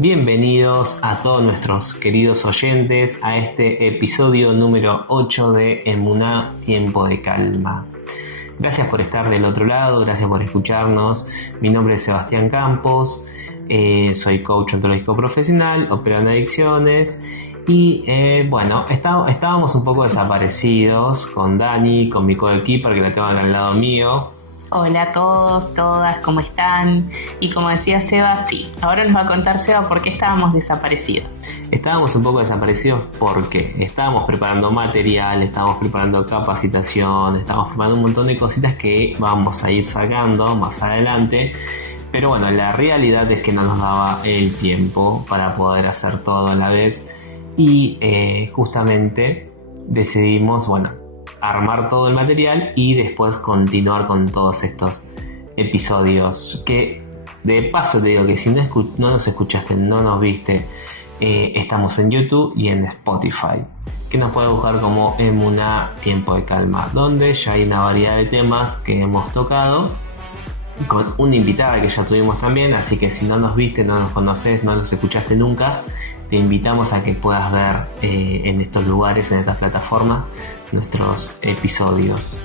Bienvenidos a todos nuestros queridos oyentes a este episodio número 8 de Emuná, Tiempo de Calma. Gracias por estar del otro lado, gracias por escucharnos. Mi nombre es Sebastián Campos, soy coach ontológico profesional, opero en adicciones y estábamos un poco desaparecidos con Dani, con mi coequiper que la tengo acá al lado mío. Hola a todos, todas, ¿cómo están? Y como decía Seba, sí, ahora nos va a contar Seba por qué estábamos desaparecidos. Estábamos un poco desaparecidos porque estábamos preparando material, estábamos preparando capacitación, estábamos preparando un montón de cositas que vamos a ir sacando más adelante. Pero bueno, la realidad es que no nos daba el tiempo para poder hacer todo a la vez y justamente decidimos, armar todo el material y después continuar con todos estos episodios que de paso te digo que si no nos escuchaste, no nos viste, estamos en YouTube y en Spotify, que nos puede buscar como Emuná, Tiempo de Calma, donde ya hay una variedad de temas que hemos tocado con una invitada que ya tuvimos también, así que si no nos viste, no nos conoces, no nos escuchaste nunca, te invitamos a que puedas ver en estos lugares, en estas plataformas, nuestros episodios.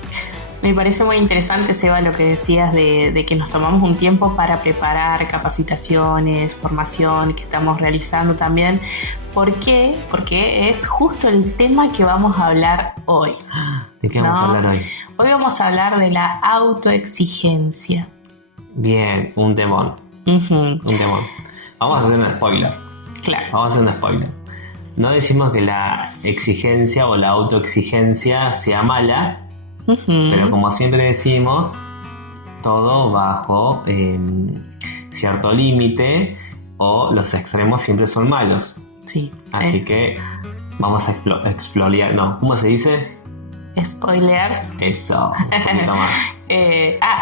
Me parece muy interesante, Seba, lo que decías de que nos tomamos un tiempo para preparar capacitaciones, formación que estamos realizando también. ¿Por qué? Porque es justo el tema que vamos a hablar hoy. ¿De qué vamos a hablar hoy? Hoy vamos a hablar de la autoexigencia. Bien, un temón. Un temón. Vamos a hacer un spoiler. Claro. Vamos a hacer un spoiler. No decimos que la exigencia o la autoexigencia sea mala, pero como siempre decimos, todo bajo cierto límite o los extremos siempre son malos. Sí. Así que vamos a explorar. No, ¿cómo se dice? Spoilear. Eso, un poquito más.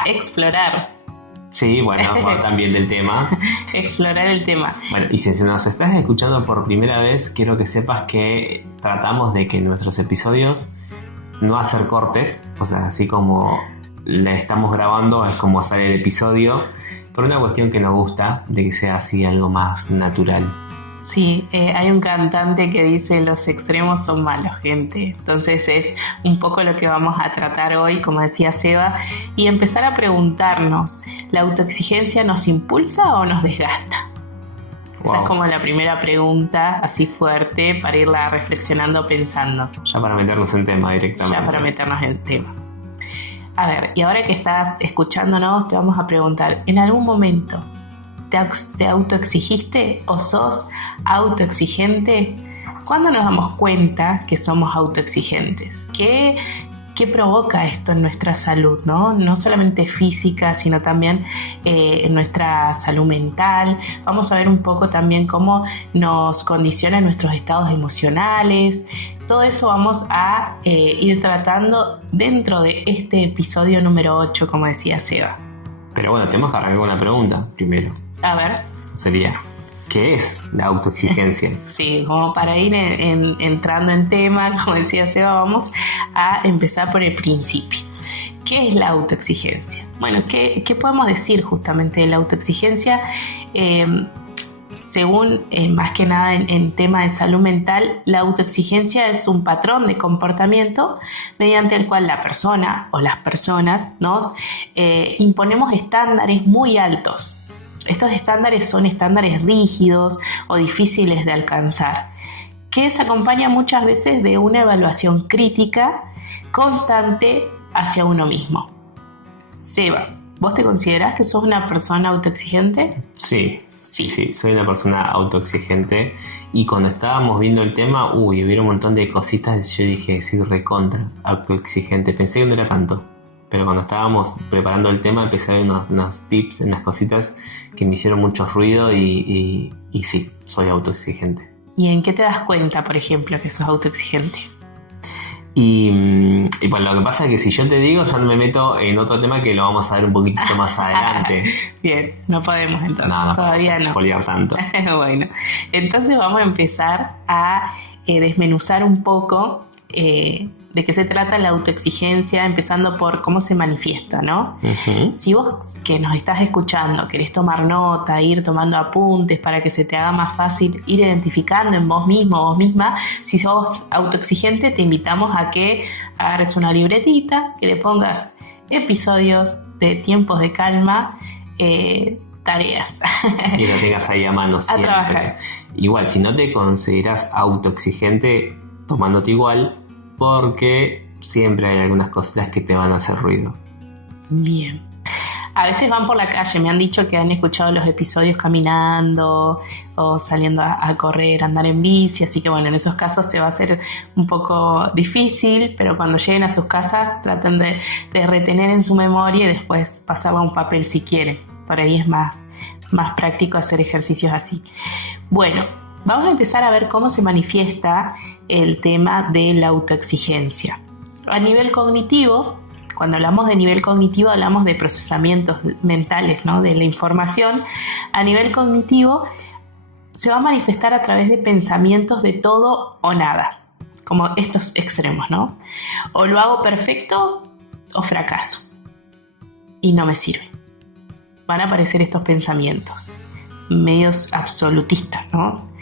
Explorar. Sí, bueno, también del tema. Explorar el tema. Bueno, y si nos estás escuchando por primera vez, quiero que sepas que tratamos de que en nuestros episodios no hacer cortes, o sea, así como le estamos grabando, es como sale el episodio, por una cuestión que nos gusta, de que sea así algo más natural. Sí, hay un cantante que dice los extremos son malos, gente. Entonces es un poco lo que vamos a tratar hoy, como decía Seba, y empezar a preguntarnos, ¿la autoexigencia nos impulsa o nos desgasta? Wow. Esa es como la primera pregunta, así fuerte, para irla reflexionando, pensando. Ya para meternos en tema directamente. Ya para meternos en tema. A ver, y ahora que estás escuchándonos, te vamos a preguntar, ¿en algún momento te autoexigiste o sos autoexigente? ¿Cuándo nos damos cuenta que somos autoexigentes? ¿Qué provoca esto en nuestra salud, ¿no? No solamente física, sino también en nuestra salud mental. Vamos a ver un poco también cómo nos condiciona nuestros estados emocionales. Todo eso vamos a ir tratando dentro de este episodio número 8, como decía Seba. Pero bueno, tenemos que arrancar con una pregunta primero. A ver. Sería, ¿qué es la autoexigencia? Sí, como para ir entrando en tema, como decía Seba, vamos a empezar por el principio. ¿Qué es la autoexigencia? Bueno, ¿qué podemos decir justamente de la autoexigencia? Según, más que nada en tema de salud mental, la autoexigencia es un patrón de comportamiento mediante el cual la persona o las personas nos imponemos estándares muy altos. Estos estándares son estándares rígidos o difíciles de alcanzar, que se acompaña muchas veces de una evaluación crítica constante hacia uno mismo. Seba, ¿vos te considerás que sos una persona autoexigente? Sí, soy una persona autoexigente y cuando estábamos viendo el tema, hubo un montón de cositas, yo dije, sí, recontra autoexigente, pensé que no era tanto. Pero cuando estábamos preparando el tema empecé a ver unos tips, unas cositas que me hicieron mucho ruido y sí, soy autoexigente. ¿Y en qué te das cuenta, por ejemplo, que sos autoexigente? Y pues lo que pasa es que si yo te digo, ya no me meto en otro tema que lo vamos a ver un poquitito más adelante. Bien, no podemos entonces. No todavía podemos spoilear tanto. Bueno, entonces vamos a empezar a desmenuzar un poco de qué se trata la autoexigencia, empezando por cómo se manifiesta, ¿no? Uh-huh. Si vos que nos estás escuchando querés tomar nota, ir tomando apuntes para que se te haga más fácil ir identificando en vos mismo o vos misma, si sos autoexigente, te invitamos a que agarres una libretita, que le pongas episodios de Tiempos de Calma, tareas. Y lo tengas ahí a mano siempre. A trabajar. Igual, si no te consideras autoexigente, tomándote igual, porque siempre hay algunas cositas que te van a hacer ruido. Bien. A veces van por la calle, me han dicho que han escuchado los episodios caminando o saliendo a correr, a andar en bici, así que bueno, en esos casos se va a hacer un poco difícil, pero cuando lleguen a sus casas traten de retener en su memoria y después pasarlo a un papel si quieren. Por ahí es más práctico hacer ejercicios así. Bueno, vamos a empezar a ver cómo se manifiesta el tema de la autoexigencia. A nivel cognitivo, cuando hablamos de nivel cognitivo hablamos de procesamientos mentales, ¿no? De la información. A nivel cognitivo se va a manifestar a través de pensamientos de todo o nada, como estos extremos, ¿no? O lo hago perfecto o fracaso y no me sirve. Van a aparecer estos pensamientos medios absolutistas, ¿no?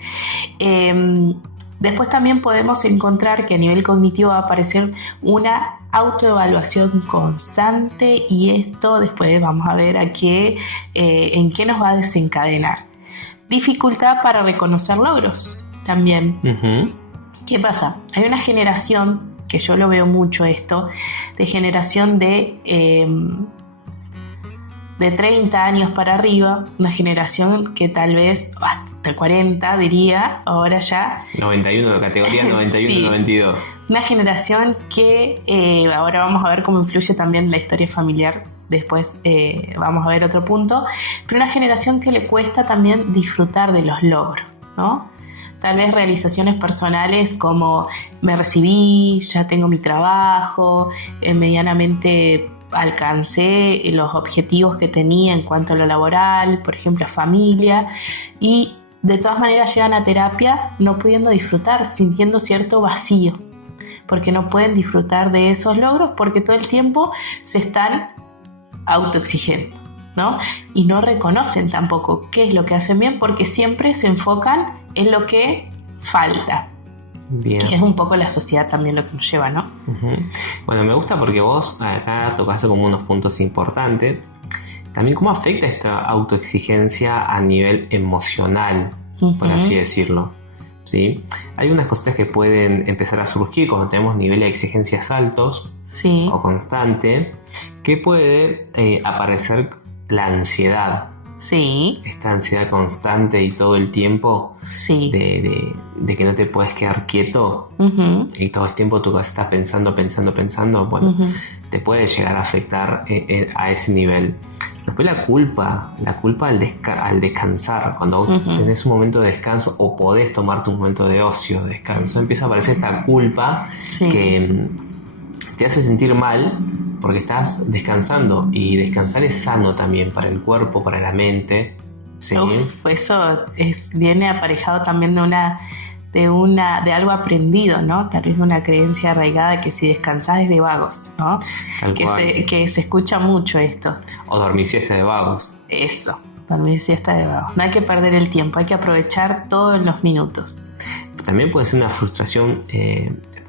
Después también podemos encontrar que a nivel cognitivo va a aparecer una autoevaluación constante, y esto después vamos a ver en qué nos va a desencadenar. Dificultad para reconocer logros también. Uh-huh. ¿Qué pasa? Hay una generación, que yo lo veo mucho esto, de generación de 30 años para arriba, una generación que tal vez hasta 40 diría, ahora ya. 91, categoría 91, sí. 92. Una generación que ahora vamos a ver cómo influye también la historia familiar, después vamos a ver otro punto, pero una generación que le cuesta también disfrutar de los logros, ¿no? Tal vez realizaciones personales como me recibí, ya tengo mi trabajo, medianamente alcancé los objetivos que tenía en cuanto a lo laboral, por ejemplo, familia, y de todas maneras llegan a terapia no pudiendo disfrutar, sintiendo cierto vacío, porque no pueden disfrutar de esos logros porque todo el tiempo se están autoexigiendo, ¿no? Y no reconocen tampoco qué es lo que hacen bien, porque siempre se enfocan en lo que falta. Bien. Que es un poco la sociedad también lo que nos lleva, ¿no? Uh-huh. Bueno, me gusta porque vos acá tocaste como unos puntos importantes. También cómo afecta esta autoexigencia a nivel emocional, uh-huh, por así decirlo, ¿sí? Hay unas cosas que pueden empezar a surgir cuando tenemos niveles de exigencias altos, sí, o constante, que puede aparecer la ansiedad. Sí. Esta ansiedad constante y todo el tiempo, sí, de que no te puedes quedar quieto, uh-huh, y todo el tiempo tú estás pensando, bueno, uh-huh, te puede llegar a afectar a ese nivel. Después la culpa al descansar, cuando uh-huh, tenés un momento de descanso o podés tomarte un momento de ocio, de descanso, empieza a aparecer esta culpa, sí, que te hace sentir mal porque estás descansando, y descansar es sano también para el cuerpo, para la mente, ¿sí? Eso viene aparejado también de algo aprendido, ¿no? Tal vez de una creencia arraigada que si descansás es de vagos, ¿no? Que se escucha mucho esto. O dormir siesta de vagos. Eso, dormir siesta de vagos. No hay que perder el tiempo, hay que aprovechar todos los minutos. También puede ser una frustración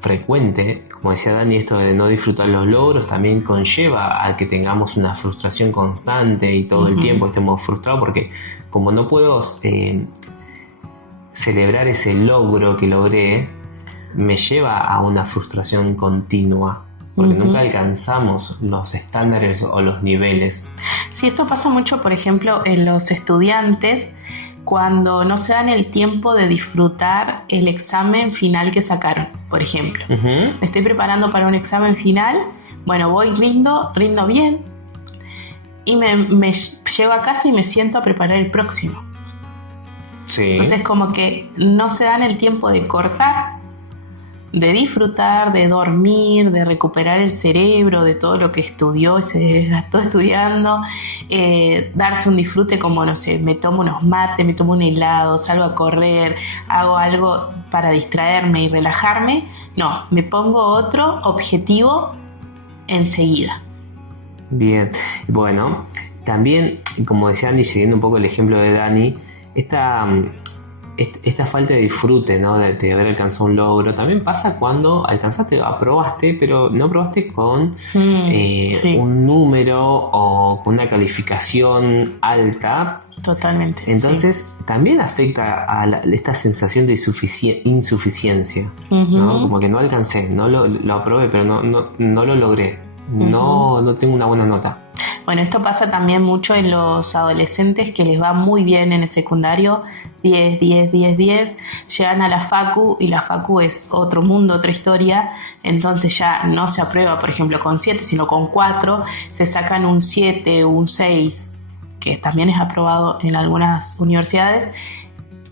frecuente, como decía Dani, esto de no disfrutar los logros también conlleva a que tengamos una frustración constante y todo, uh-huh, el tiempo estemos frustrados, porque como no puedo celebrar ese logro que logré, me lleva a una frustración continua, porque, uh-huh, nunca alcanzamos los estándares o los niveles. Sí, esto pasa mucho, por ejemplo, en los estudiantes, cuando no se dan el tiempo de disfrutar el examen final que sacaron, por ejemplo. Uh-huh. Me estoy preparando para un examen final, bueno, rindo bien, y me llego a casa y me siento a preparar el próximo. Sí. Entonces como que no se dan el tiempo de cortar de disfrutar, de dormir, de recuperar el cerebro, de todo lo que estudió y se desgastó estudiando, darse un disfrute como, no sé, me tomo unos mates, me tomo un helado, salgo a correr, hago algo para distraerme y relajarme. No, me pongo otro objetivo enseguida. Bien, bueno, también, como decía Andy, siguiendo un poco el ejemplo de Dani, esta falta de disfrute, ¿no? de haber alcanzado un logro también pasa cuando aprobaste, pero no aprobaste con sí. un número o con una calificación alta. Totalmente. Entonces también afecta a esta sensación de insuficiencia, ¿no? Como que no alcancé, no lo aprobé, pero no lo logré, no tengo una buena nota. Bueno, esto pasa también mucho en los adolescentes que les va muy bien en el secundario, 10, llegan a la facu y la facu es otro mundo, otra historia, entonces ya no se aprueba, por ejemplo, con 7, sino con 4, se sacan un 7, un 6, que también es aprobado en algunas universidades,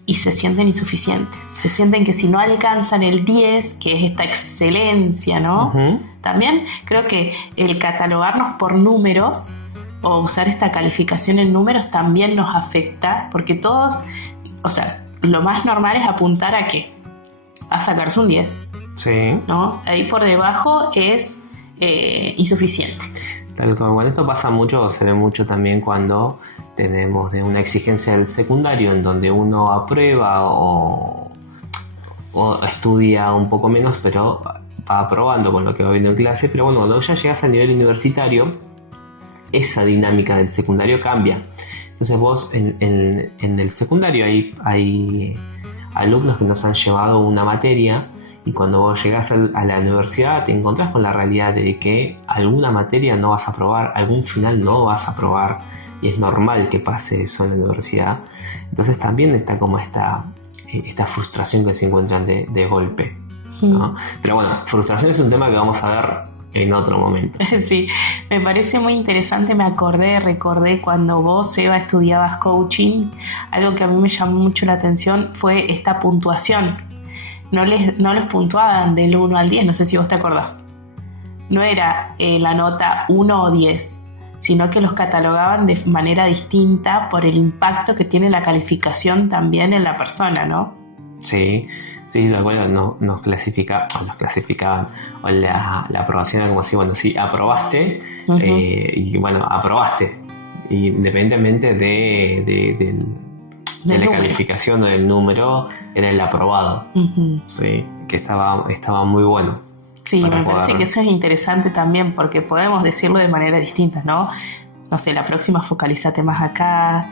y se sienten insuficientes, se sienten que si no alcanzan el 10, que es esta excelencia, ¿no? También creo que el catalogarnos por números o usar esta calificación en números también nos afecta, porque todos, o sea, lo más normal es apuntar a ¿qué? A sacarse un 10. Sí. ¿No? Ahí por debajo es insuficiente. Tal como, bueno, esto pasa mucho, se ve mucho también cuando tenemos de una exigencia del secundario en donde uno aprueba o estudia un poco menos, pero va aprobando con lo que va viendo en clase. Pero bueno, cuando ya llegas al nivel universitario, esa dinámica del secundario cambia. Entonces vos en el secundario hay alumnos que nos han llevado una materia, y cuando vos llegás a la universidad te encontrás con la realidad de que alguna materia no vas a aprobar, algún final no vas a aprobar, y es normal que pase eso en la universidad. Entonces también está como esta frustración que se encuentran de golpe, ¿no? Pero bueno, frustración es un tema que vamos a ver en otro momento. Sí, me parece muy interesante, recordé cuando vos, Eva, estudiabas coaching, algo que a mí me llamó mucho la atención fue esta puntuación. No los puntuaban del 1 al 10, no sé si vos te acordás. No era la nota 1 o 10, sino que los catalogaban de manera distinta por el impacto que tiene la calificación también en la persona, ¿no? Sí, de acuerdo, nos clasificaban, o la aprobación era como así, bueno, sí, aprobaste, y bueno, aprobaste, independientemente de la número. Calificación o del número, era el aprobado. Sí, que estaba muy bueno. Sí, me parece que eso es interesante también, porque podemos decirlo de manera distinta, ¿no? No sé, la próxima focalízate más acá,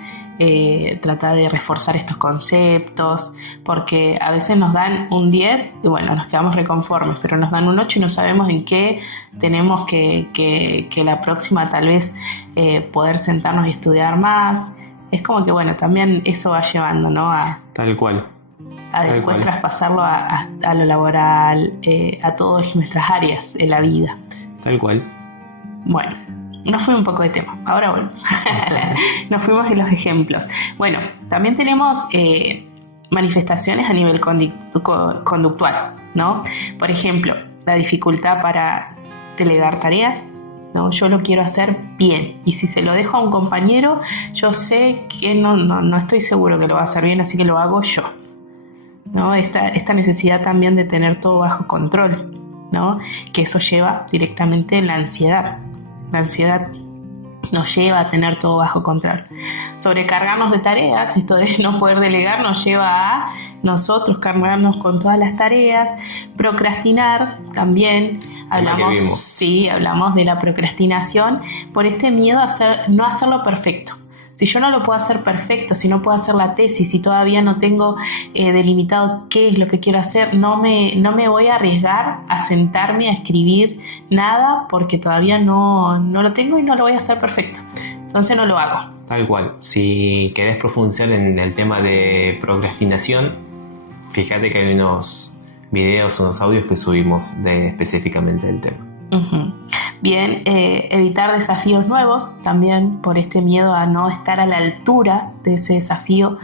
trata de reforzar estos conceptos, porque a veces nos dan un 10 y bueno, nos quedamos reconformes, pero nos dan un 8 y no sabemos en qué tenemos que la próxima tal vez poder sentarnos y estudiar más. Es como que bueno, también eso va llevando, ¿no? Tal cual. A después traspasarlo a lo laboral, a todas nuestras áreas en la vida. Tal cual. Bueno, nos fuimos un poco de tema, ahora bueno. Nos fuimos en los ejemplos. Bueno, también tenemos manifestaciones a nivel conductual, ¿no? Por ejemplo, la dificultad para delegar tareas, ¿no? Yo lo quiero hacer bien, y si se lo dejo a un compañero, yo sé que no estoy seguro que lo va a hacer bien, así que lo hago yo, ¿no? Esta necesidad también de tener todo bajo control, ¿no? Que eso lleva directamente la ansiedad. La ansiedad nos lleva a tener todo bajo control. Sobrecargarnos de tareas, esto de no poder delegar, nos lleva a nosotros cargarnos con todas las tareas. Procrastinar también, hablamos de la procrastinación por este miedo a no hacerlo perfecto. Si yo no lo puedo hacer perfecto, si no puedo hacer la tesis, si todavía no tengo delimitado qué es lo que quiero hacer, no me voy a arriesgar a sentarme a escribir nada porque todavía no lo tengo y no lo voy a hacer perfecto. Entonces no lo hago. Tal cual. Si querés profundizar en el tema de procrastinación, fíjate que hay unos videos, unos audios que subimos específicamente del tema. Bien, evitar desafíos nuevos también por este miedo a no estar a la altura de ese desafío.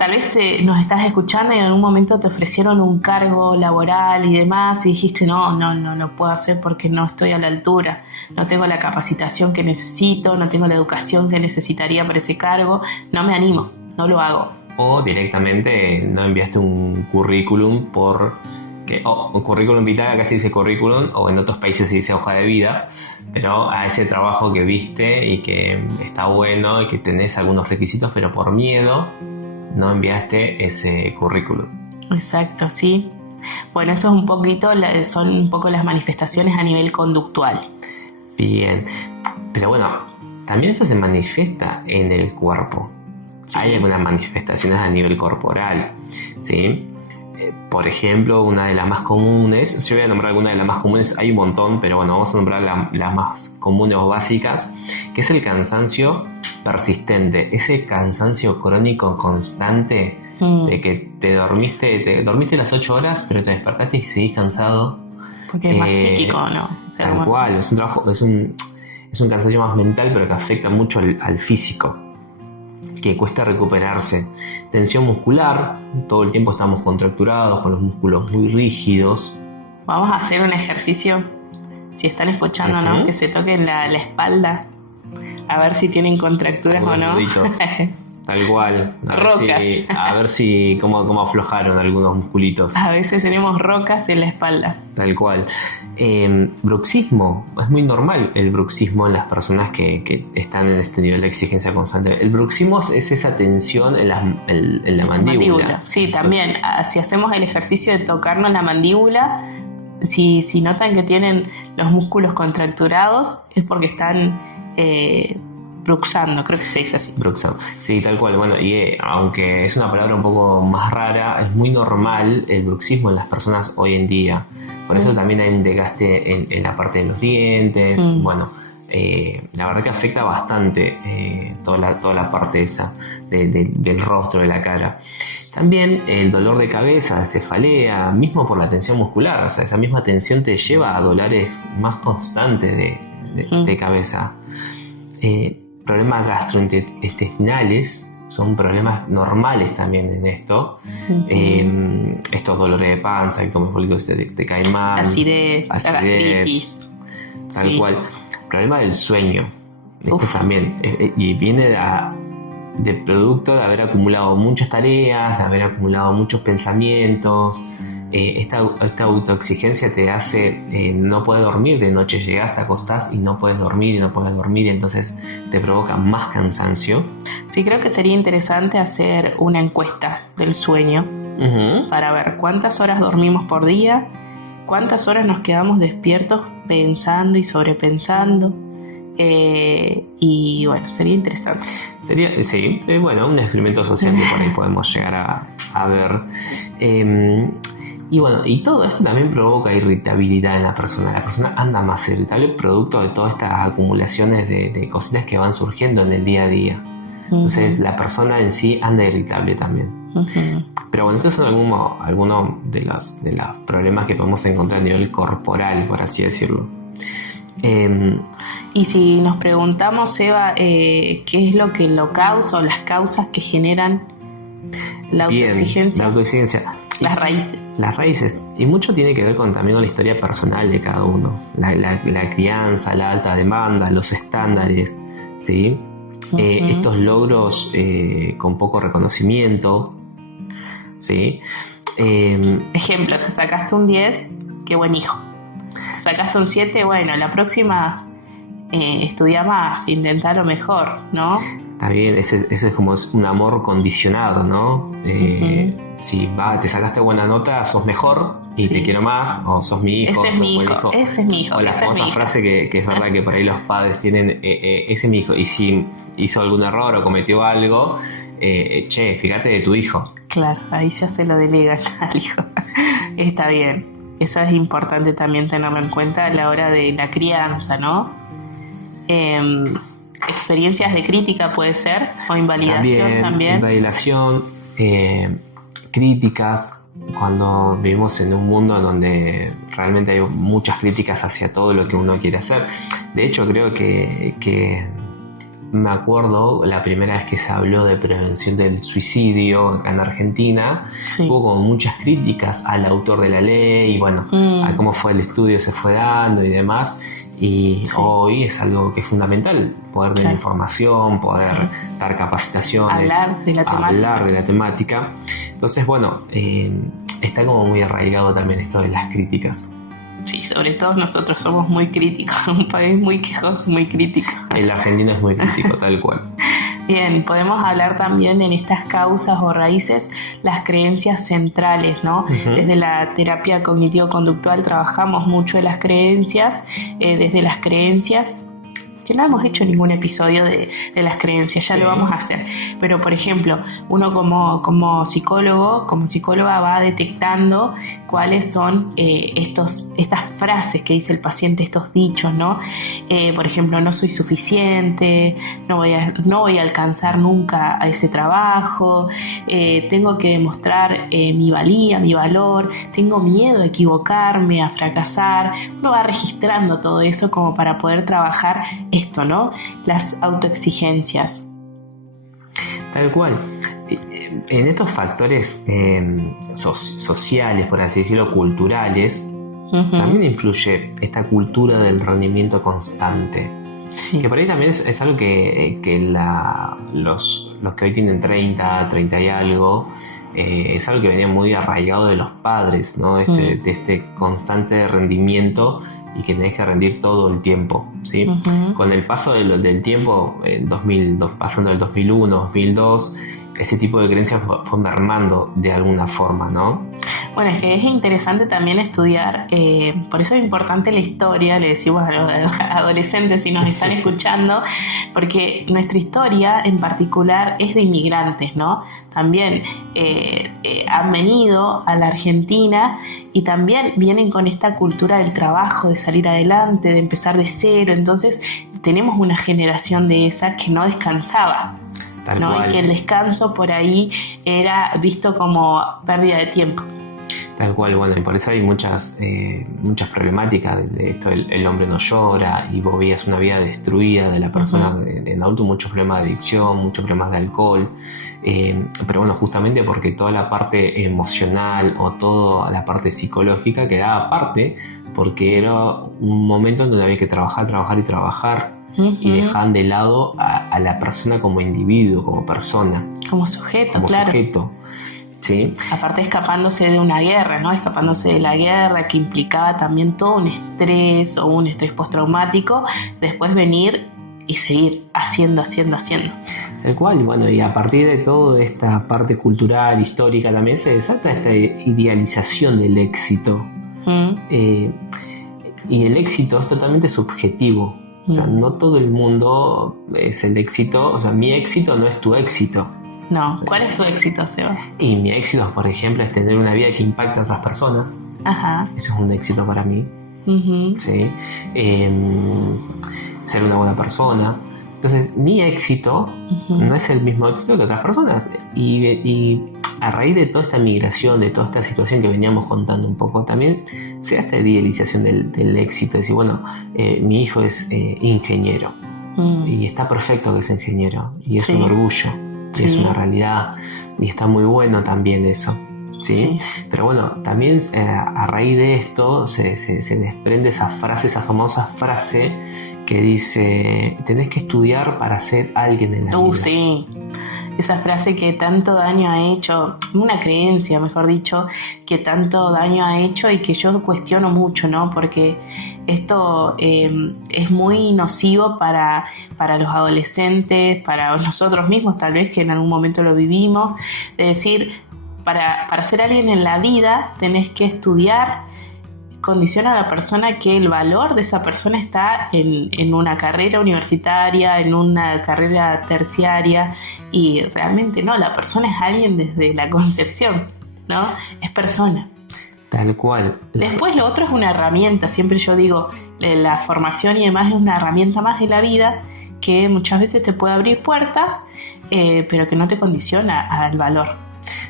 Tal vez nos estás escuchando y en algún momento te ofrecieron un cargo laboral y demás y dijiste no lo puedo hacer porque no estoy a la altura, no tengo la capacitación que necesito, no tengo la educación que necesitaría para ese cargo, no me animo, no lo hago. O directamente no enviaste un currículum un currículum vitae, acá se dice currículum, o en otros países se dice hoja de vida, pero a ese trabajo que viste y que está bueno y que tenés algunos requisitos, pero por miedo no enviaste ese currículum. Exacto, sí. Bueno, eso es son un poco las manifestaciones a nivel conductual. Bien, pero bueno, también esto se manifiesta en el cuerpo. Sí. Hay algunas manifestaciones a nivel corporal, ¿sí? Por ejemplo, una de las más comunes, yo voy a nombrar alguna de las más comunes, hay un montón, pero bueno, vamos a nombrar las más comunes o básicas, que es el cansancio persistente, ese cansancio crónico constante de que te dormiste las 8 horas, pero te despertaste y seguís cansado. Porque es más psíquico, ¿no? O sea, tal cual, es un cansancio más mental, pero que afecta mucho al físico, que cuesta recuperarse. Tensión muscular, todo el tiempo estamos contracturados, con los músculos muy rígidos. Vamos a hacer un ejercicio, si están escuchando, ¿no? Que se toquen la espalda, a ver si tienen contracturas o no. Tal cual. A ver si cómo aflojaron algunos musculitos. A veces tenemos rocas en la espalda. Tal cual. Bruxismo. Es muy normal el bruxismo en las personas que están en este nivel de exigencia constante. El bruxismo es esa tensión en la mandíbula. Sí, también. Si hacemos el ejercicio de tocarnos la mandíbula, si notan que tienen los músculos contracturados, es porque están bruxando, creo que se dice así. Bruxando, sí, tal cual. Bueno, y aunque es una palabra un poco más rara, es muy normal el bruxismo en las personas hoy en día. Por eso también hay un desgaste en la parte de los dientes. Bueno, la verdad que afecta bastante toda la parte esa del rostro, de la cara. También el dolor de cabeza, cefalea, mismo por la tensión muscular. O sea, esa misma tensión te lleva a dolores más constantes de cabeza. Problemas gastrointestinales son problemas normales también en esto. Estos dolores de panza, que comes políticos te caen mal. Acidez, gastritis. Tal cual. Problema del sueño. Esto también. Y viene de producto de haber acumulado muchas tareas, de haber acumulado muchos pensamientos. Esta autoexigencia te hace no poder dormir de noche. Llegas, te acostás y no puedes dormir y entonces te provoca más cansancio. Sí, creo que sería interesante hacer una encuesta del sueño para ver cuántas horas dormimos por día, cuántas horas nos quedamos despiertos pensando y sobrepensando. Y bueno, sería interesante. Sí, bueno, un experimento social que por ahí podemos llegar a ver. Y bueno, y todo esto también provoca irritabilidad en la persona. La persona anda más irritable producto de todas estas acumulaciones de cositas que van surgiendo en el día a día. Entonces la persona en sí anda irritable también. Pero bueno, estos son algunos de los problemas que podemos encontrar a nivel corporal, por así decirlo. Y si nos preguntamos, Eva, ¿qué es lo que lo causa o las causas que generan la autoexigencia? La autoexigencia. Las raíces. Las raíces. Y mucho tiene que ver también con la historia personal de cada uno. La crianza, la alta demanda, los estándares, ¿sí? Estos logros con poco reconocimiento, ¿sí? Ejemplo, te sacaste un 10, qué buen hijo. Te sacaste un 7, bueno, la próxima estudia más, intenta lo mejor, ¿no? Está bien, ese es como un amor condicionado, ¿no? Si te sacaste buena nota, sos mejor y te quiero más, o sos mi hijo, ese es mi hijo. Ese es mi hijo. O la famosa frase que es verdad que por ahí los padres tienen, ese es mi hijo, y si hizo algún error o cometió algo, fíjate de tu hijo. Claro, ahí se hace lo de legal al hijo. Está bien. Eso es importante también tenerlo en cuenta a la hora de la crianza, ¿no? Experiencias de crítica puede ser, o invalidación también. Invalidación, críticas, cuando vivimos en un mundo donde realmente hay muchas críticas hacia todo lo que uno quiere hacer. De hecho, creo que me acuerdo la primera vez que se habló de prevención del suicidio acá en Argentina, Sí. hubo como muchas críticas al autor de la ley y bueno, a cómo fue el estudio, se fue dando y demás. Y Sí. hoy es algo que es fundamental, poder dar Claro. información, poder dar capacitaciones, Hablar de la temática. Entonces, bueno, está como muy arraigado también esto de las críticas. Sí, sobre todo nosotros somos muy críticos, un país muy quejoso, muy crítico. El argentino es muy crítico, tal cual. Bien, podemos hablar también en estas causas o raíces las creencias centrales, ¿no? Ujú. Desde la terapia cognitivo-conductual trabajamos mucho de las creencias, desde las creencias, que no hemos hecho ningún episodio de las creencias, ya Sí. lo vamos a hacer. Pero, por ejemplo, uno como psicóloga va detectando cuáles son estas frases que dice el paciente, estos dichos, ¿no? Por ejemplo, no soy suficiente, no voy a alcanzar nunca a ese trabajo, tengo que demostrar mi valía, mi valor, tengo miedo a equivocarme, a fracasar. Uno va registrando todo eso como para poder trabajar esto, ¿no? Las autoexigencias. Tal cual. En estos factores sociales, por así decirlo, culturales, Ujú. también influye esta cultura del rendimiento constante. Sí. Que por ahí también es algo que los que hoy tienen 30 y algo, es algo que venía muy arraigado de los padres, ¿no? De este constante rendimiento y que tenés que rendir todo el tiempo, ¿sí? Ujú. Con el paso del tiempo, pasando del 2001, 2002, ese tipo de creencias fue mermando de alguna forma, ¿no? Bueno, es que es interesante también estudiar, por eso es importante la historia, le decimos a los adolescentes si nos están escuchando, porque nuestra historia en particular es de inmigrantes, ¿no? También han venido a la Argentina y también vienen con esta cultura del trabajo, de salir adelante, de empezar de cero, entonces tenemos una generación de esa que no descansaba. Tal ¿No? cual. Y que el descanso por ahí era visto como pérdida de tiempo. Tal cual, bueno, y por eso hay muchas problemáticas de esto, el hombre no llora, y vos veías una vida destruida de la persona en adulto, muchos problemas de adicción, muchos problemas de alcohol, pero bueno, justamente porque toda la parte emocional o toda la parte psicológica quedaba aparte, porque era un momento en donde había que trabajar y trabajar, y dejaban de lado a la persona como individuo, como persona, como sujeto, como claro. sujeto. ¿Sí? Aparte escapándose de una guerra, ¿no? Escapándose de la guerra que implicaba también todo un estrés o un estrés postraumático, después venir y seguir haciendo. Tal cual, bueno, y a partir de toda esta parte cultural, histórica, también se desata esta idealización del éxito. Y el éxito es totalmente subjetivo. O sea, no todo el mundo es el éxito. O sea, mi éxito no es tu éxito. No, ¿cuál es tu éxito, Seba? Y mi éxito, por ejemplo, es tener una vida que impacta a otras personas. Ajá. Eso es un éxito para mí. ¿Sí? Ser una buena persona. Entonces, mi éxito no es el mismo éxito que otras personas. Y a raíz de toda esta migración, de toda esta situación que veníamos contando un poco, también se da esta idealización del éxito. Decir, bueno, mi hijo es ingeniero. Y está perfecto que es ingeniero. Y es un orgullo. Y es una realidad. Y está muy bueno también eso. ¿Sí? Pero bueno, también a raíz de esto se desprende esa famosa frase que dice: tenés que estudiar para ser alguien en la vida. Sí, esa frase que tanto daño ha hecho, una creencia, mejor dicho, que tanto daño ha hecho y que yo cuestiono mucho, ¿no? Porque esto es muy nocivo para los adolescentes, para nosotros mismos tal vez, que en algún momento lo vivimos, de decir, para ser alguien en la vida tenés que estudiar. Condiciona a la persona que el valor de esa persona está en una carrera universitaria, en una carrera terciaria, y realmente no, la persona es alguien desde la concepción, ¿no? Es persona. Tal cual. Después lo otro es una herramienta, siempre yo digo, la formación y demás es una herramienta más de la vida que muchas veces te puede abrir puertas, pero que no te condiciona al valor.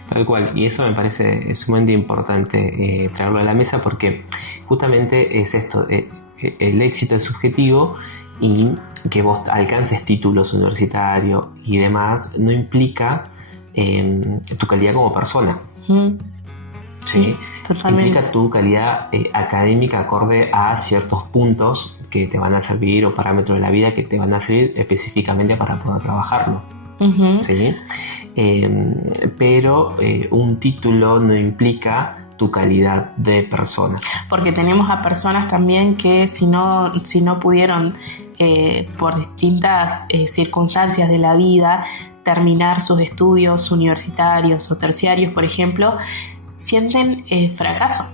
Tal cual, y eso me parece sumamente importante traerlo a la mesa, porque justamente es esto, el éxito es subjetivo y que vos alcances títulos universitarios y demás no implica tu calidad como persona. ¿Sí? Totalmente. Implica tu calidad académica acorde a ciertos puntos que te van a servir o parámetros de la vida que te van a servir específicamente para poder trabajarlo. ¿Sí? Pero un título no implica tu calidad de persona. Porque tenemos a personas también que si no pudieron por distintas circunstancias de la vida terminar sus estudios universitarios o terciarios, por ejemplo, sienten fracaso.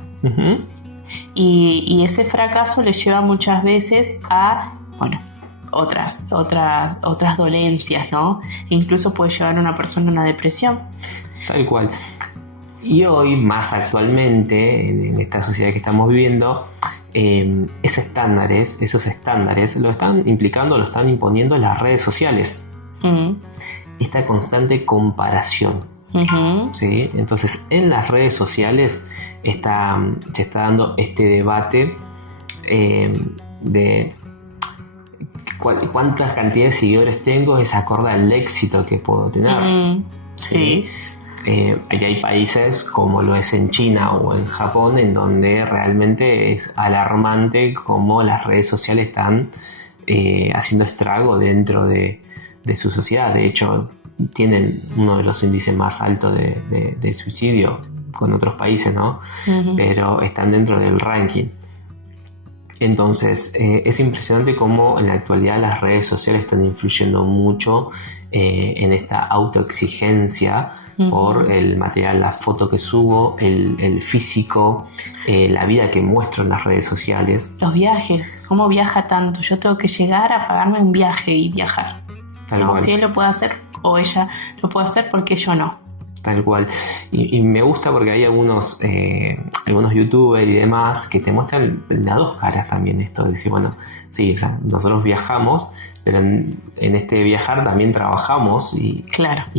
Y ese fracaso les lleva muchas veces a, otras dolencias, ¿no? Incluso puede llevar a una persona a una depresión. Tal cual. Y hoy, más actualmente, en esta sociedad que estamos viviendo, esos estándares lo están imponiendo las redes sociales. Esta constante comparación. ¿Sí? Entonces, en las redes sociales se está dando este debate de cuántas cantidades de seguidores tengo es acorde al éxito que puedo tener. Sí. Aquí hay países como lo es en China o en Japón, en donde realmente es alarmante cómo las redes sociales están haciendo estrago dentro de su sociedad. De hecho, tienen uno de los índices más altos de suicidio con otros países, ¿no? Pero están dentro del ranking. Entonces, es impresionante cómo en la actualidad las redes sociales están influyendo mucho en esta autoexigencia por el material, la foto que subo, el físico, la vida que muestro en las redes sociales. Los viajes, ¿cómo viaja tanto? Yo tengo que llegar a pagarme un viaje y viajar. Si él lo puede hacer o ella lo puede hacer, ¿por qué yo no? Tal cual. Y me gusta porque hay algunos youtubers y demás que te muestran las dos caras también. Esto de decir, sí, o sea, nosotros viajamos, pero en este viajar también trabajamos y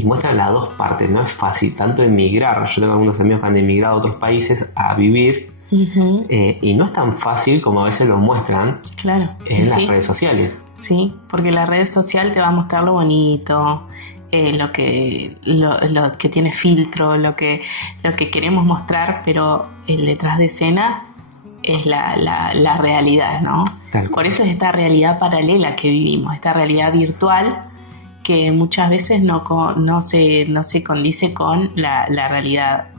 muestran las dos partes. No es fácil tanto emigrar. Yo tengo algunos amigos que han emigrado a otros países a vivir y no es tan fácil como a veces lo muestran en las redes sociales. Sí, porque la red social te va a mostrar lo bonito, lo que tiene filtro, lo que queremos mostrar, pero el detrás de escena es la realidad, ¿no? Por eso es esta realidad paralela que vivimos, esta realidad virtual que muchas veces no se condice con la realidad,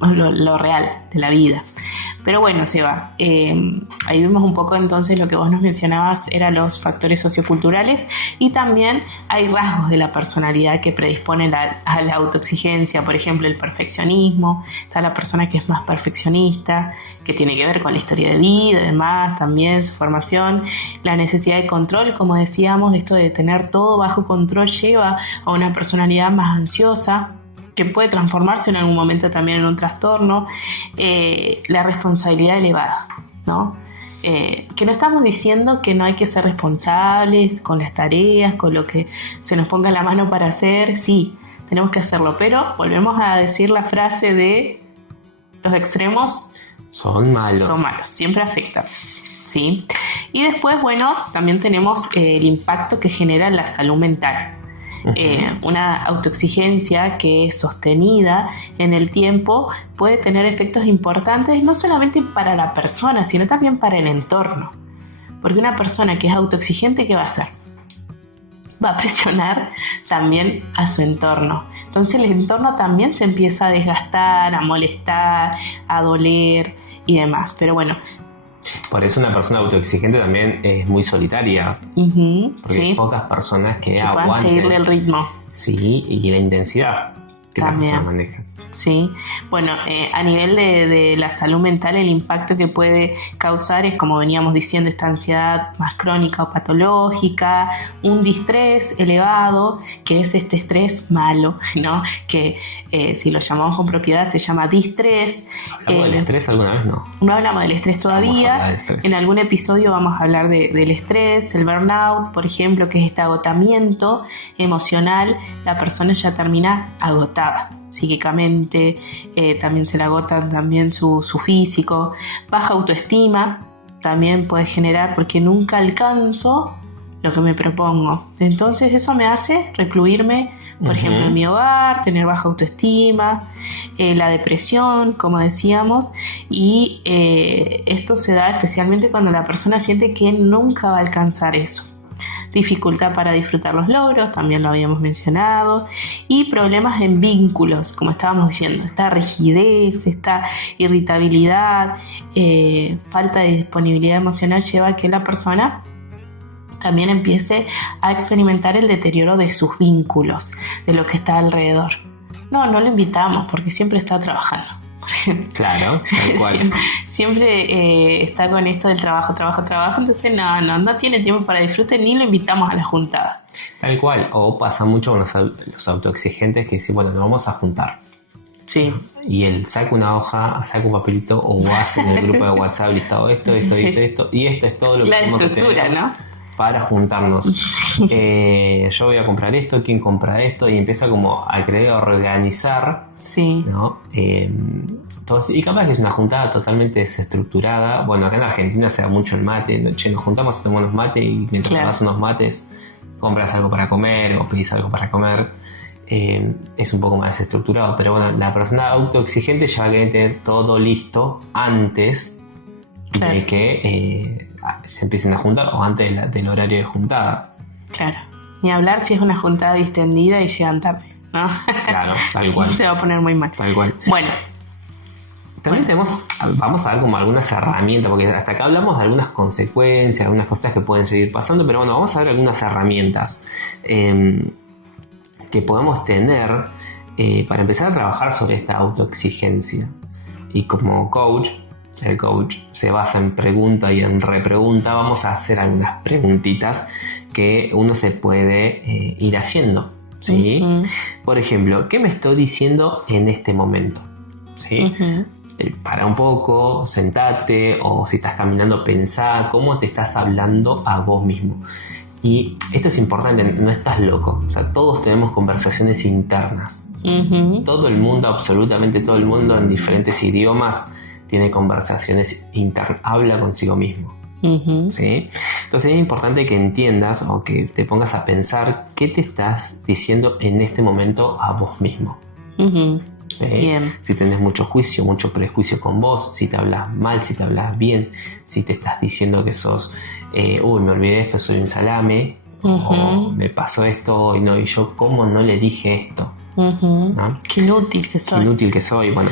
lo real de la vida. Pero bueno, Seba, ahí vimos un poco entonces lo que vos nos mencionabas eran los factores socioculturales, y también hay rasgos de la personalidad que predisponen a la autoexigencia. Por ejemplo, el perfeccionismo. Está la persona que es más perfeccionista, que tiene que ver con la historia de vida y demás, también su formación. La necesidad de control, como decíamos, esto de tener todo bajo control lleva a una personalidad más ansiosa, que puede transformarse en algún momento también en un trastorno. La responsabilidad elevada, ¿no? Que no estamos diciendo que no hay que ser responsables con las tareas, con lo que se nos ponga en la mano para hacer. Sí, tenemos que hacerlo, pero volvemos a decir la frase de los extremos son malos, siempre afectan, ¿sí? Y después, también tenemos el impacto que genera la salud mental. Una autoexigencia que es sostenida en el tiempo puede tener efectos importantes no solamente para la persona, sino también para el entorno. Porque una persona que es autoexigente, ¿qué va a hacer? Va a presionar también a su entorno. Entonces el entorno también se empieza a desgastar, a molestar, a doler y demás. Pero bueno, por eso una persona autoexigente también es muy solitaria, porque hay pocas personas que aguanten seguirle el ritmo. Sí, y la intensidad que la persona maneja. Sí, a nivel de la salud mental, el impacto que puede causar es, como veníamos diciendo, esta ansiedad más crónica o patológica, un distrés elevado, que es este estrés malo, ¿no? Que si lo llamamos con propiedad se llama distrés. ¿Hablamos del estrés alguna vez? No hablamos del estrés todavía. Del estrés. En algún episodio vamos a hablar del estrés, el burnout, por ejemplo, que es este agotamiento emocional. La persona ya termina agotada psíquicamente, también se le agota también su físico, baja autoestima, también puede generar porque nunca alcanzo lo que me propongo. Entonces eso me hace recluirme, por ejemplo, en mi hogar, tener baja autoestima, la depresión, como decíamos, y esto se da especialmente cuando la persona siente que nunca va a alcanzar eso. Dificultad para disfrutar los logros, también lo habíamos mencionado, y problemas en vínculos, como estábamos diciendo, esta rigidez, esta irritabilidad, falta de disponibilidad emocional lleva a que la persona también empiece a experimentar el deterioro de sus vínculos, de lo que está alrededor. No lo invitamos porque siempre está trabajando. Claro, tal cual. Siempre está con esto del trabajo, entonces no tiene tiempo para disfrute, ni lo invitamos a la juntada. Tal cual, o pasa mucho con los autoexigentes que dicen, bueno, nos vamos a juntar. Sí. Y él saca una hoja, saca un papelito o hace en el grupo de WhatsApp listado esto, y esto es todo lo que tenemos que tener, ¿no? Para juntarnos. Yo voy a comprar esto, ¿quién compra esto? Y empieza como a querer organizar, sí, ¿no? Y capaz que es una juntada totalmente desestructurada. Bueno, acá en Argentina se da mucho el mate, ¿no? Che, nos juntamos a tomar unos mates y mientras tomas unos mates compras algo para comer o pedís algo para comer. Es un poco más desestructurado, pero bueno, la persona autoexigente ya va a querer tener todo listo antes de que se empiecen a juntar o antes del horario de juntada. Claro, ni hablar si es una juntada distendida y llegan tarde, ¿no? Claro, tal cual. Se va a poner muy mal. Tal cual. Bueno. También vamos a dar como algunas herramientas, porque hasta acá hablamos de algunas consecuencias, algunas cosas que pueden seguir pasando, pero bueno, vamos a ver algunas herramientas que podemos tener para empezar a trabajar sobre esta autoexigencia. Y como coach, el coach se basa en pregunta y en repregunta. Vamos a hacer algunas preguntitas que uno se puede ir haciendo, ¿sí? Uh-huh. Por ejemplo, ¿qué me estoy diciendo en este momento? ¿Sí? Uh-huh. Para un poco, sentate, o si estás caminando, pensá cómo te estás hablando a vos mismo. Y esto es importante, no estás loco. O sea, todos tenemos conversaciones internas. Uh-huh. Todo el mundo, absolutamente todo el mundo, en diferentes idiomas, tiene conversaciones internas, habla consigo mismo. Uh-huh. ¿Sí? Entonces es importante que entiendas o que te pongas a pensar qué te estás diciendo en este momento a vos mismo. Uh-huh. ¿Sí? Bien. Si tenés mucho juicio, mucho prejuicio con vos, si te hablas mal, si te hablas bien, si te estás diciendo que sos me olvidé de esto, soy un salame, uh-huh, o me pasó esto y yo cómo no le dije esto. Uh-huh. ¿No? Qué inútil que soy. Bueno,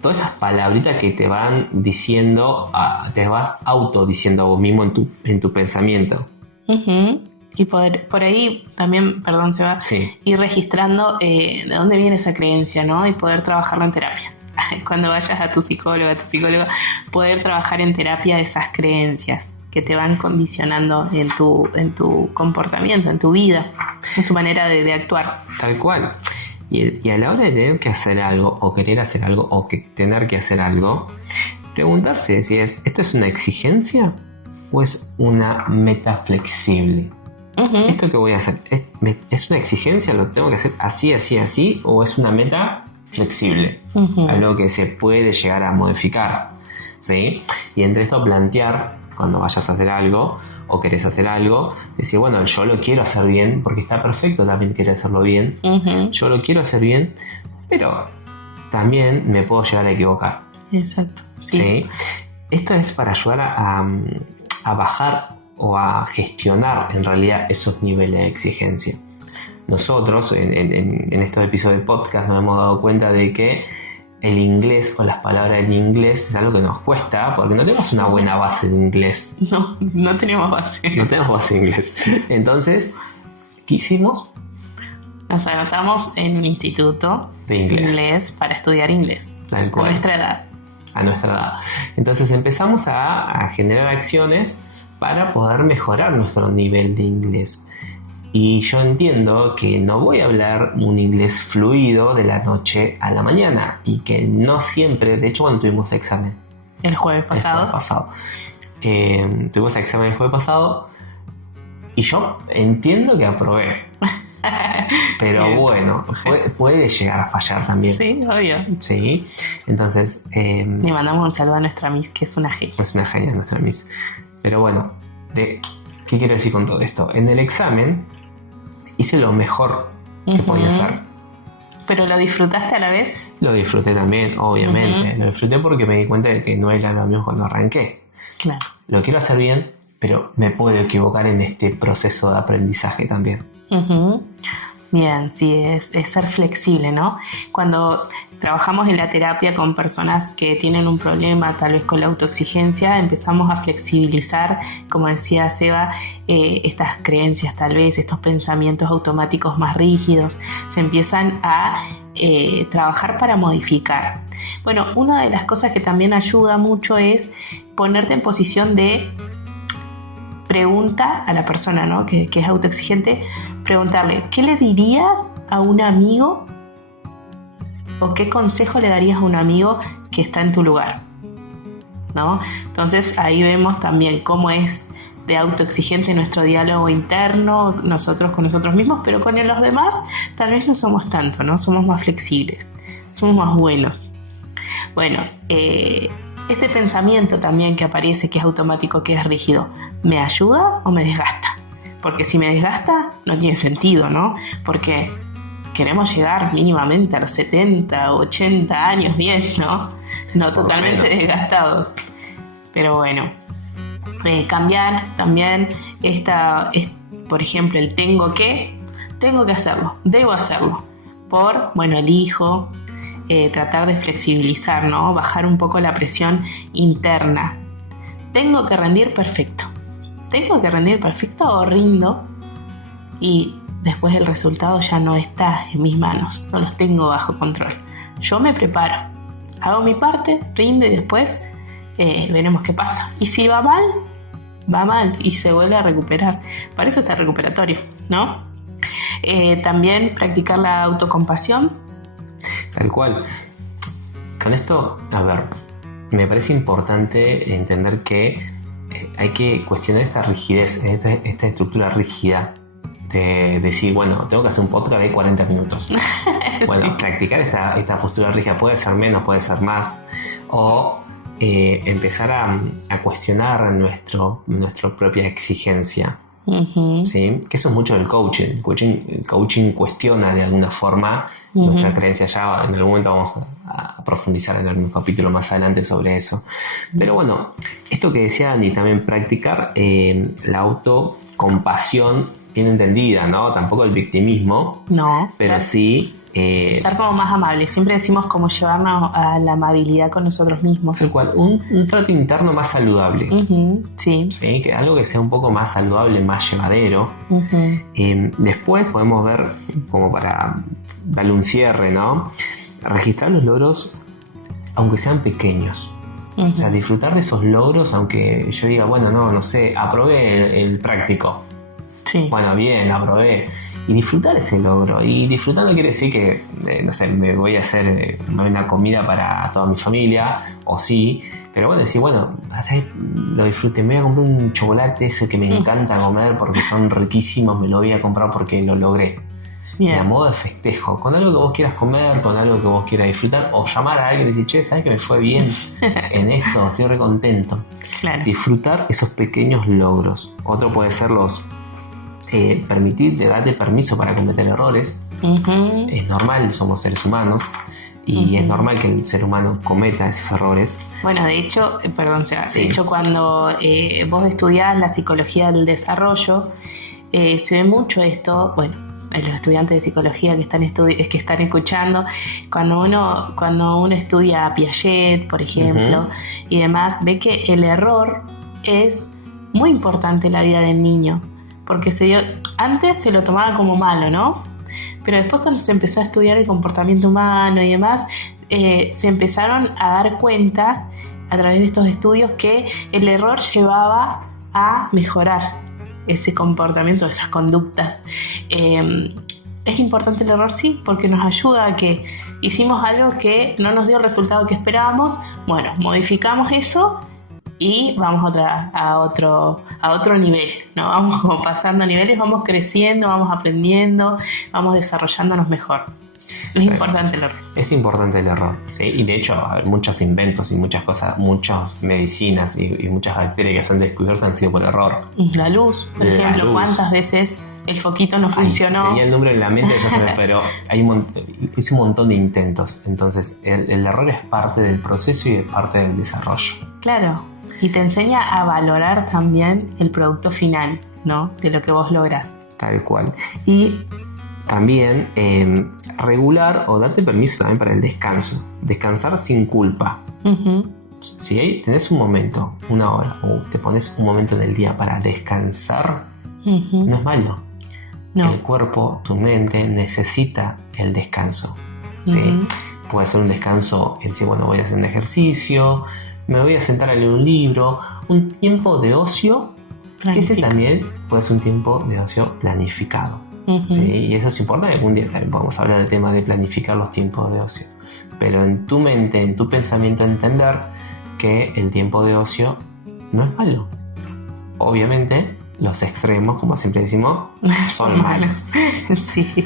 todas esas palabritas que te van diciendo, te vas autodiciendo a vos mismo en tu pensamiento. Uh-huh. Y por ahí también, perdón, Seba, sí, ir registrando de dónde viene esa creencia, ¿no? Y poder trabajarlo en terapia. Cuando vayas a tu psicóloga, poder trabajar en terapia esas creencias que te van condicionando en tu comportamiento, en tu vida, en tu manera de actuar. Tal cual. Y a la hora de tener que hacer algo, o querer hacer algo, o tener que hacer algo, preguntarse si ¿esto es una exigencia o es una meta flexible? Uh-huh. ¿Esto que voy a hacer es una exigencia? ¿Lo tengo que hacer así? ¿O es una meta flexible? Uh-huh. Algo que se puede llegar a modificar, ¿sí? Y entre esto plantear, cuando vayas a hacer algo o querés hacer algo, decir, bueno, yo lo quiero hacer bien, porque está perfecto también querer hacerlo bien. Uh-huh. Yo lo quiero hacer bien, pero también me puedo llegar a equivocar. Exacto. ¿Sí? Esto es para ayudar a bajar o a gestionar en realidad esos niveles de exigencia. Nosotros en estos episodios de podcast nos hemos dado cuenta de que el inglés o las palabras en inglés es algo que nos cuesta porque no tenemos una buena base de inglés. No tenemos base. No tenemos base de inglés. Entonces, ¿qué hicimos? Nos anotamos en un instituto de inglés para estudiar inglés. Tal cual. A nuestra edad. Entonces empezamos a generar acciones para poder mejorar nuestro nivel de inglés. Y yo entiendo que no voy a hablar un inglés fluido de la noche a la mañana y que no siempre, de hecho cuando tuvimos examen el jueves pasado tuvimos examen el jueves pasado y yo entiendo que aprobé, Pero Bien. bueno, puede llegar a fallar también. Sí, obvio. Sí, entonces Le mandamos un saludo a nuestra Miss, que es una genia. es una genia nuestra Miss. Pero bueno, ¿qué quiero decir con todo esto? En el examen hice lo mejor que podía hacer. ¿Pero lo disfrutaste a la vez? Lo disfruté también, obviamente. Lo disfruté porque me di cuenta de que no era lo mismo cuando arranqué. Claro. Lo quiero hacer bien, pero me puedo equivocar en este proceso de aprendizaje también. Bien, sí, es ser flexible, ¿no? Cuando trabajamos en la terapia con personas que tienen un problema, tal vez con la autoexigencia, empezamos a flexibilizar, como decía Seba, estas creencias, tal vez, estos pensamientos automáticos más rígidos, se empiezan a trabajar para modificar. Bueno, una de las cosas que también ayuda mucho es ponerte en posición de pregunta a la persona, ¿no? que es autoexigente, preguntarle, ¿qué le dirías a un amigo o qué consejo le darías a un amigo que está en tu lugar? ¿No? Entonces ahí vemos también cómo es de autoexigente nuestro diálogo interno, nosotros con nosotros mismos, pero con los demás tal vez no somos tanto, ¿no? Somos más flexibles, somos más buenos. Bueno, este pensamiento también que aparece, que es automático, que es rígido, ¿me ayuda o me desgasta? Porque si me desgasta, no tiene sentido, ¿no? Porque queremos llegar mínimamente a los 70, 80 años bien, ¿no? No totalmente desgastados. Pero bueno, cambiar también por ejemplo, el tengo que hacerlo, debo hacerlo. Elijo. Tratar de flexibilizar, ¿no? Bajar un poco la presión interna. Tengo que rendir perfecto o rindo y después el resultado ya no está en mis manos, no los tengo bajo control. Yo me preparo, hago mi parte, rindo y después veremos qué pasa. Y si va mal y se vuelve a recuperar. Para eso está el recuperatorio, ¿no? También practicar la autocompasión. Tal cual. Con esto, a ver, me parece importante entender que hay que cuestionar esta rigidez, esta estructura rígida de decir, bueno, tengo que hacer un podcast de 40 minutos. Bueno, sí. Practicar esta postura rígida puede ser menos, puede ser más, o empezar a cuestionar nuestra propia exigencia. ¿Sí? Que eso es mucho del coaching. El coaching cuestiona de alguna forma nuestra creencia. Ya en algún momento vamos a profundizar en algún capítulo más adelante sobre eso. Pero bueno, esto que decía Andy, también practicar la autocompasión bien entendida, ¿no? Tampoco el victimismo, no, pero claro. Sí ser como más amables. Siempre decimos como llevarnos a la amabilidad con nosotros mismos. Tal cual, un trato interno más saludable. Sí. ¿Sí? Que algo que sea un poco más saludable, más llevadero. Después podemos ver, como para darle un cierre, ¿no? Registrar los logros, aunque sean pequeños. O sea, disfrutar de esos logros, aunque yo diga, bueno, no sé, aprobé el práctico. Sí. Bueno, bien, aprobé. Y disfrutar ese logro. Y disfrutar no quiere decir que, no sé, me voy a hacer una comida para toda mi familia, o sí. Pero bueno, decir, bueno, lo disfruté. Me voy a comprar un chocolate, eso que me encanta comer porque son riquísimos, me lo voy a comprar porque lo logré. Bien. A modo de festejo, con algo que vos quieras comer, con algo que vos quieras disfrutar, o llamar a alguien y decir, che, ¿sabes que me fue bien en esto? Estoy re contento. Claro. Disfrutar esos pequeños logros. Otro puede ser darte permiso para cometer errores. Es normal, somos seres humanos y es normal que el ser humano cometa esos errores. Bueno, de hecho, cuando vos estudiás la psicología del desarrollo, se ve mucho esto, bueno, los estudiantes de psicología que están escuchando, cuando uno estudia a Piaget, por ejemplo, y demás, ve que el error es muy importante en la vida del niño. Porque antes se lo tomaba como malo, ¿no? Pero después, cuando se empezó a estudiar el comportamiento humano y demás, se empezaron a dar cuenta a través de estos estudios que el error llevaba a mejorar ese comportamiento, esas conductas. Es importante el error, sí, porque nos ayuda a que hicimos algo que no nos dio el resultado que esperábamos. Bueno, modificamos eso y vamos a otro nivel, ¿no? Vamos como pasando niveles, vamos creciendo, vamos aprendiendo, vamos desarrollándonos mejor. Es importante el error. Es importante el error, ¿sí? Y de hecho, muchos inventos y muchas cosas, muchas medicinas y muchas bacterias que se han descubierto han sido por error. La luz, por ejemplo, ¿cuántas veces el foquito no funcionó? Tenía el número en la mente, ya se me pero hice un montón de intentos. Entonces, el error es parte del proceso y es parte del desarrollo. Claro, y te enseña a valorar también el producto final, ¿no? De lo que vos lográs. Tal cual. Y también regular o darte permiso también para el descanso. Descansar sin culpa. Uh-huh. Si tenés un momento, una hora, o te pones un momento en el día para descansar, uh-huh, no es malo. No. El cuerpo, tu mente necesita el descanso. ¿Sí? Uh-huh. Puede ser un descanso en decir, bueno, voy a hacer un ejercicio, me voy a sentar a leer un libro, un tiempo de ocio, que ese también puede ser un tiempo de ocio planificado. Uh-huh. ¿Sí? Y eso es importante. Algún día también podemos hablar del tema de planificar los tiempos de ocio. Pero en tu mente, en tu pensamiento, entender que el tiempo de ocio no es malo. Obviamente, los extremos, como siempre decimos, son malos. Sí.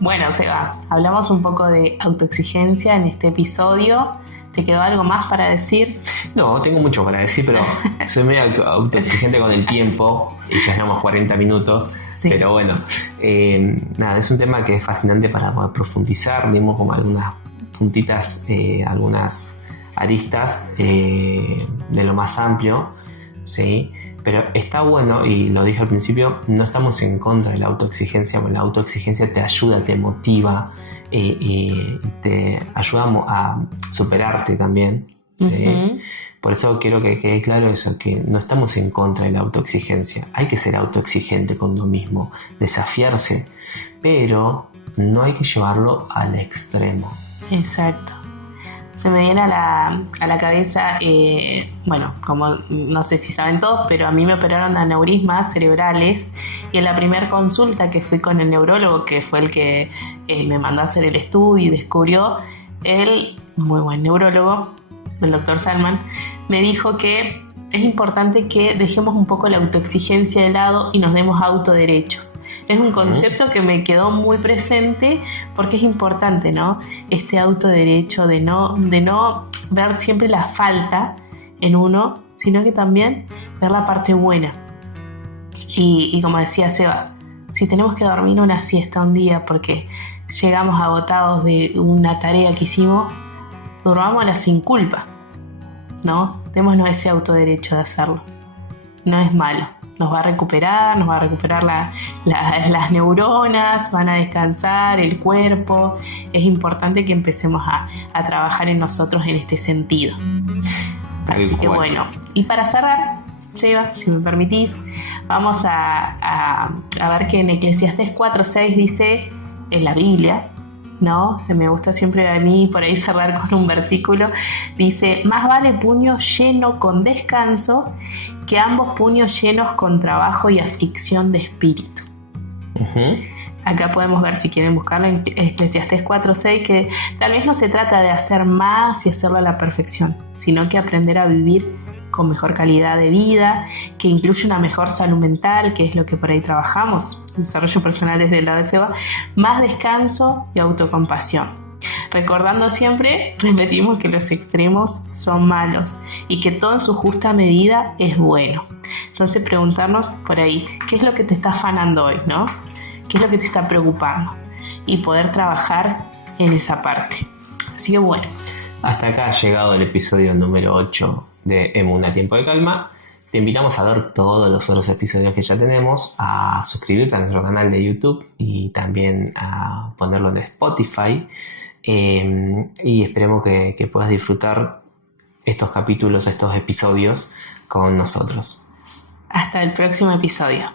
Bueno, Seba, hablamos un poco de autoexigencia en este episodio. ¿Te quedó algo más para decir? No, tengo mucho para decir, pero soy medio autoexigente con el tiempo y ya llevamos 40 minutos. Sí. Pero bueno, nada, es un tema que es fascinante para poder profundizar. Dimos como algunas puntitas, algunas aristas de lo más amplio, ¿sí? Pero está bueno, y lo dije al principio, no estamos en contra de la autoexigencia, porque la autoexigencia te ayuda, te motiva y te ayuda a superarte también, ¿sí? Uh-huh. Por eso quiero que quede claro eso, que no estamos en contra de la autoexigencia. Hay que ser autoexigente con uno mismo, desafiarse, pero no hay que llevarlo al extremo. Exacto. Se me viene a la cabeza, bueno, como no sé si saben todos, pero a mí me operaron de aneurismas cerebrales y en la primera consulta que fui con el neurólogo, que fue el que me mandó a hacer el estudio y descubrió, él, muy buen neurólogo, el doctor Salman, me dijo que es importante que dejemos un poco la autoexigencia de lado y nos demos autoderechos. Es un concepto que me quedó muy presente porque es importante, ¿no? Este autoderecho de no ver siempre la falta en uno, sino que también ver la parte buena. Y como decía Seba, si tenemos que dormir una siesta un día porque llegamos agotados de una tarea que hicimos, durmámosla sin culpa, ¿no? Démonos ese autoderecho de hacerlo. No es malo. Nos va a recuperar las neuronas, van a descansar el cuerpo. Es importante que empecemos a trabajar en nosotros en este sentido. Así que bueno, y para cerrar, Seba, si me permitís, vamos a ver que en Eclesiastés 4:6 dice, en la Biblia, ¿no? Me gusta siempre a mí por ahí cerrar con un versículo. Dice, más vale puño lleno con descanso que ambos puños llenos con trabajo y aflicción de espíritu. Uh-huh. Acá podemos ver, si quieren buscarlo, en Eclesiastés 4:6, que tal vez no se trata de hacer más y hacerlo a la perfección, sino que aprender a vivir con mejor calidad de vida, que incluye una mejor salud mental, que es lo que por ahí trabajamos, desarrollo personal desde el lado de Seba, más descanso y autocompasión. Recordando siempre, repetimos que los extremos son malos y que todo en su justa medida es bueno. Entonces preguntarnos por ahí, ¿qué es lo que te está afanando hoy, ¿no? ¿Qué es lo que te está preocupando? Y poder trabajar en esa parte. Así que bueno. Hasta acá ha llegado el episodio número 8 de Emuna Tiempo de Calma. Te invitamos a ver todos los otros episodios que ya tenemos, a suscribirte a nuestro canal de YouTube y también a ponerlo en Spotify. Y esperemos que puedas disfrutar estos capítulos, estos episodios con nosotros. Hasta el próximo episodio.